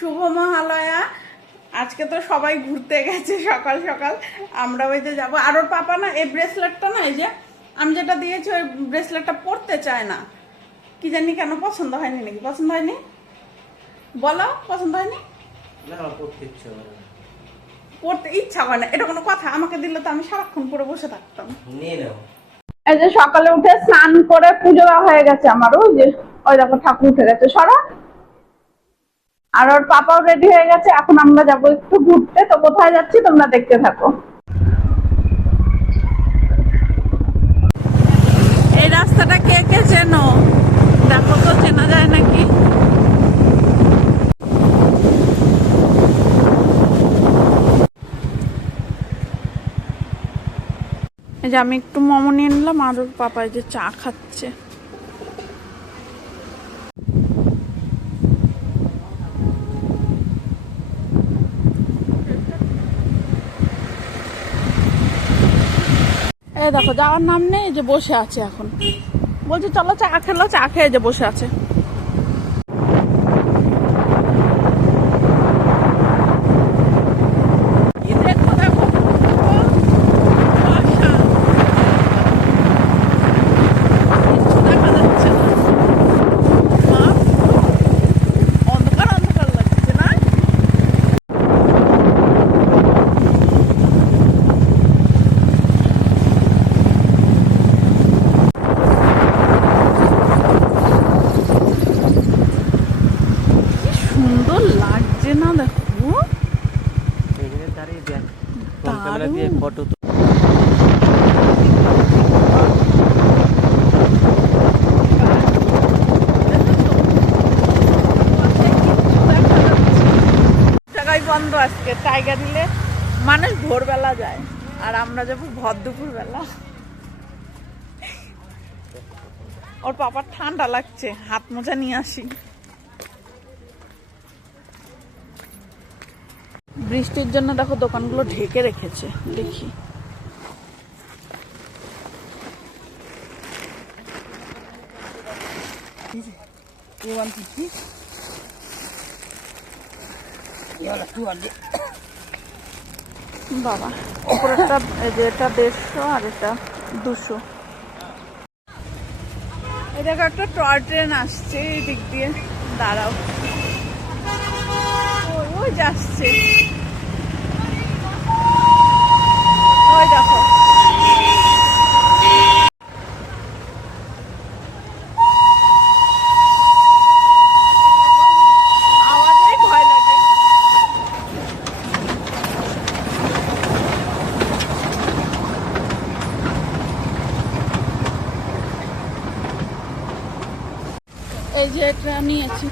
শুভ মহালয়া। আজকে তো সবাই ঘুরতে গেছে সকাল সকাল। আমরা ওই যে যাব। আর ওর পাপা না এই ব্রেসলেটটা না এই যে আমি যেটা দিয়েছি ওই ব্রেসলেটটা পরতে চায় না। কি জানি কেন পছন্দ হয়নি নাকি? পছন্দ হয়নি? বলো পছন্দ হয়নি? পড়তে ইচ্ছে করে না। পড়তে ইচ্ছা করে না। এটা কোনো কথা? আমাকে দিলে তো আমি সারাক্ষণ পরে বসে থাকতাম। এই যে সকালে উঠে স্নান করে পুজো হয়ে গেছে আমার ওই যে ওই দেখো ঠাকুর উঠে গেছে। সরা। আর ওর পাপাও রেডি হয়ে গেছে, এখন আমরা যাব একটু ঘুরতে। তো কোথায় যাচ্ছি তোমরা দেখতে থাকো। এই রাস্তাটা কে কে চেনো? দেখো তো, চেনা যায় নাকি? যে আমি একটু মোমো নিয়ে নিলাম, আর ওর পাপায় যে চা খাচ্ছে। দেখো, যাওয়ার নাম নেই যে বসে আছে এখন। বলছে, চলো চা খেলো চা খেয়ে যে বসে আছে কি দেখো দেখো কুয়াশা। কিচ্ছু দেখা যাচ্ছে না। মা, অন্ধকার অন্ধকার লাগছে না কি সুন্দর লাগছে না দেখো এখানে দাঁড়িয়ে দেখ ফোন ক্যামেরা দিয়ে ফটো বন্ধ আজকে টাইগার হিলে মানুষ ভোরবেলা যায় আর আমরা যাব ভর দুপুর বেলা ওর পাপার ঠান্ডা লাগছে হাত মোজা নিয়ে আসি। বৃষ্টির জন্য দেখো দোকানগুলো ঢেকে রেখেছে, দেখি। বাবা, উপরেরটা, এই যে এটা দেড়শো আর এটা দুশো। দেখো একটা টয় ট্রেন আসছে এই দিক দিয়ে, দাঁড়াও। যাচ্ছে। ওই দেখো। এই যে এটা নিয়েছি।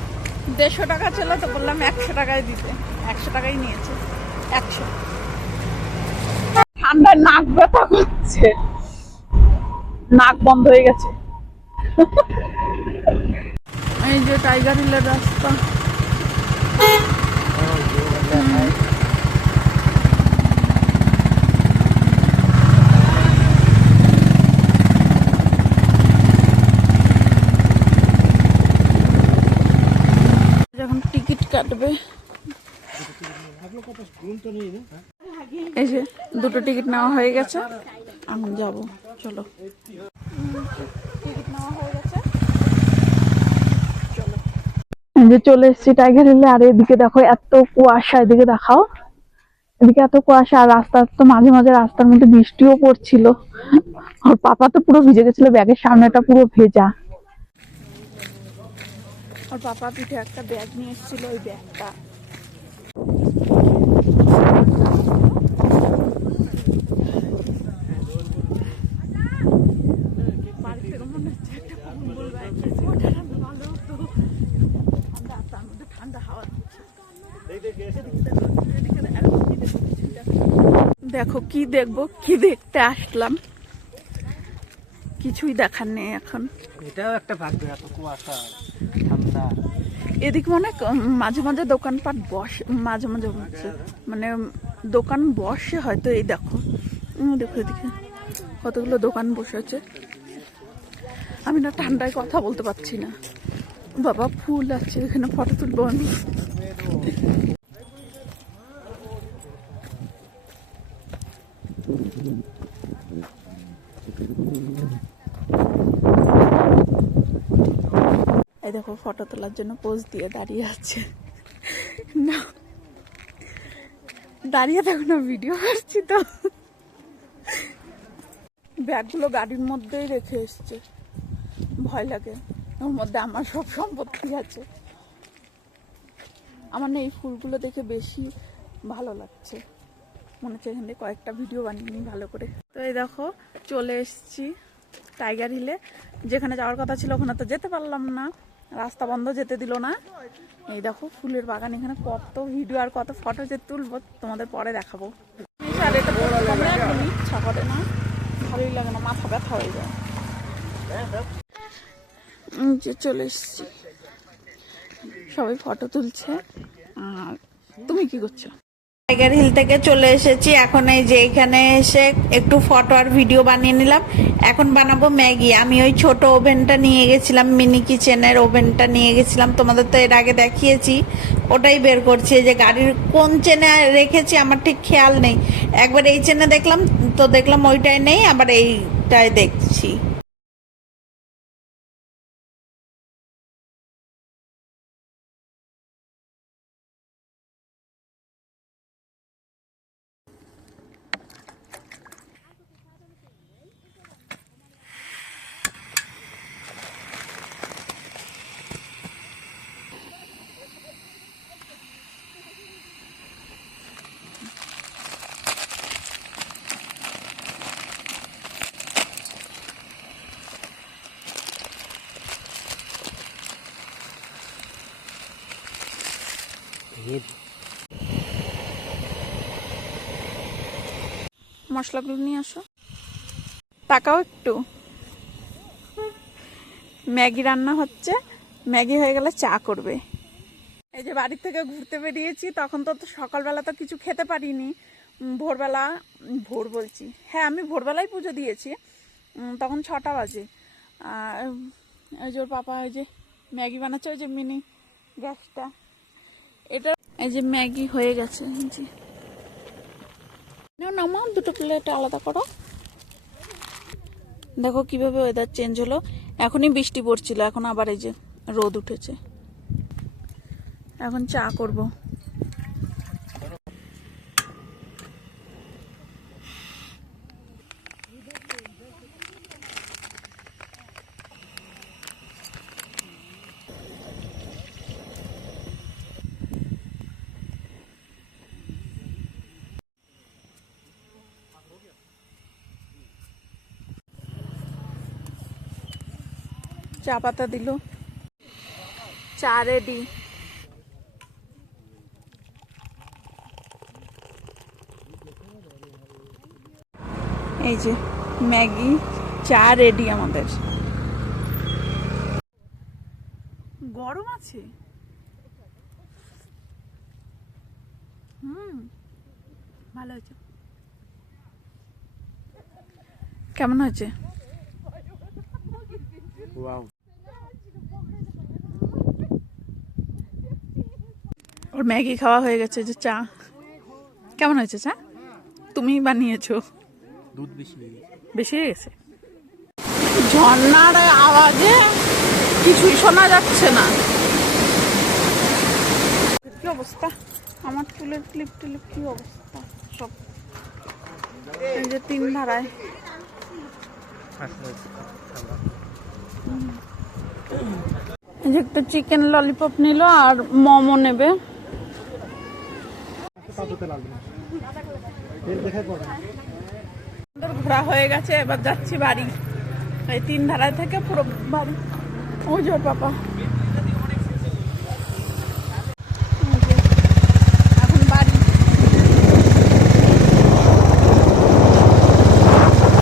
দেড়শো টাকা ছিল তো বললাম একশো টাকায় দিতে। একশো টাকাই নিয়েছে। একশো। ঠান্ডায় নাক ব্যথা করছে। নাক বন্ধ হয়ে গেছে। এই যে টাইগার হিলের রাস্তা যখন টিকিট এই যে, দুটো টিকিট নেওয়া হয়ে গেছে। আমি যাব, চলো। যে চলে এসেছি টাইগার হিলে আর এদিকে দেখো এত কুয়াশা, এদিকে দেখাও। এদিকে এত কুয়াশা, আর রাস্তা তো মাঝে মাঝে রাস্তার মধ্যে বৃষ্টিও পড়ছিল। আর পাপা তো পুরো ভিজে গেছিল, ব্যাগের সামনেটা পুরো ভেজা। আর পাপা পিঠে একটা ব্যাগ নিয়ে এসেছিল ওই ব্যাগটা। দেখো, কি দেখব কি দেখতে আসলাম। কিছুই দেখার নেই এখন। এটাও একটা ভাগ্য এত কুয়াশা। এদিক মানে মাঝে মাঝে দোকানপাট বসে মাঝে মাঝে বসে মানে দোকান বসে হয়তো, এই দেখো। দেখো এদিকে। কতগুলো দোকান বসেছে আমি না ঠান্ডায় কথা বলতে পারছি না। বাবা, ফুল আছে, এখানে ফটো তুলবো আমি। দেখো ফটো তোলার জন্য পোজ দিয়ে দাঁড়িয়ে আছে। না। দাঁড়িয়ে থাকো না ভিডিও করছি তো। ব্যাগগুলো গাড়ির মধ্যেই রেখে এসছে। ভয় লাগে। ওর মধ্যে আমার সব সম্পত্তি আছে। আমার না এই ফুলগুলো দেখে বেশি ভালো লাগছে। মনে হচ্ছে এখান থেকে কয়েকটা ভিডিও বানিয়ে নিই ভালো করে। তো এই দেখো, চলে এসেছি টাইগার হিলে। যেখানে যাওয়ার কথা ছিল, ওখানে তো যেতে পারলাম না। রাস্তা বন্ধ যেতে দিল না। এই দেখো, ফুলের বাগান এখানে কত ভিডিও আর কত ফটো যে তুলবো, তোমাদের পরে দেখাবো। করে না। ভালোই লাগে না, মাথা ব্যথা হয়ে যায়। যে চলে এসেছি। সবাই ফটো তুলছে। আর তুমি কি করছ? টাইগার হিল থেকে চলে এসেছি। এখন এই যে এখানে এসে একটু ফটো আর ভিডিও বানিয়ে নিলাম। এখন বানাবো ম্যাগি। আমি ওই ছোট ওভেনটা নিয়ে গেছিলাম, মিনি কিচেনের ওভেনটা নিয়ে গেছিলাম। তোমাদের তো এর আগে দেখিয়েছি। ওটাই বের করছি। যে গাড়ির কোন চেনে রেখেছি আমার ঠিক খেয়াল নেই। একবার এই চেনে দেখলাম, তো দেখলাম ওইটাই নেই, আবার এইটাই দেখছি। মশলাগুলো নিয়ে আসো। তাকাও একটু। ম্যাগি রান্না হচ্ছে। ম্যাগি হয়ে গেলে চা করবে। এই যে বাড়ি থেকে ঘুরতে বেরিয়েছি, তখন তো সকালবেলা তো কিছু খেতে পারিনি। ভোরবেলা, ভোর বলছি। হ্যাঁ আমি ভোরবেলায় পুজো দিয়েছি। তখন ছটা বাজে। আর ওই যে ওর পাপা ওই যে ম্যাগি বানাচ্ছে, ওই যে মিনি গ্যাসটা। এটা এই যে ম্যাগি হয়ে গেছে জি যে। নাও নামা দুটো প্লেট আলাদা করো। দেখো কীভাবে ওয়েদার চেঞ্জ হলো। এখনই বৃষ্টি পড়ছিল, এখন আবার এই যে রোদ উঠেছে। এখন চা করব। চা পাতা দিল। চা রেডি এই যে, ম্যাগি, চা রেডি আমাদের। গরম আছে? হুম, ভালো হয়েছে কেমন হয়েছে? ওয়াও ওর ম্যাগি খাওয়া হয়ে গেছে যে চা। কেমন হয়েছে চা? তুমি বানিয়েছো? দুধ বেশি হয়ে গেছে। বেশি হয়ে গেছে? ঝর্ণার আওয়াজে কিছুই শোনা যাচ্ছে না। কি অবস্থা? আমার চুলের ক্লিপ টিলিপ কি অবস্থা? সব। এই যে তিন ধারায়। একটা চিকেন ললিপপ নিল আর মোমো নেবে। ঘোরা হয়ে গেছে, এবার যাচ্ছি বাড়ি। এই তিন ধারায় থেকে পুরো বাড়ি। ওই জোর পাপা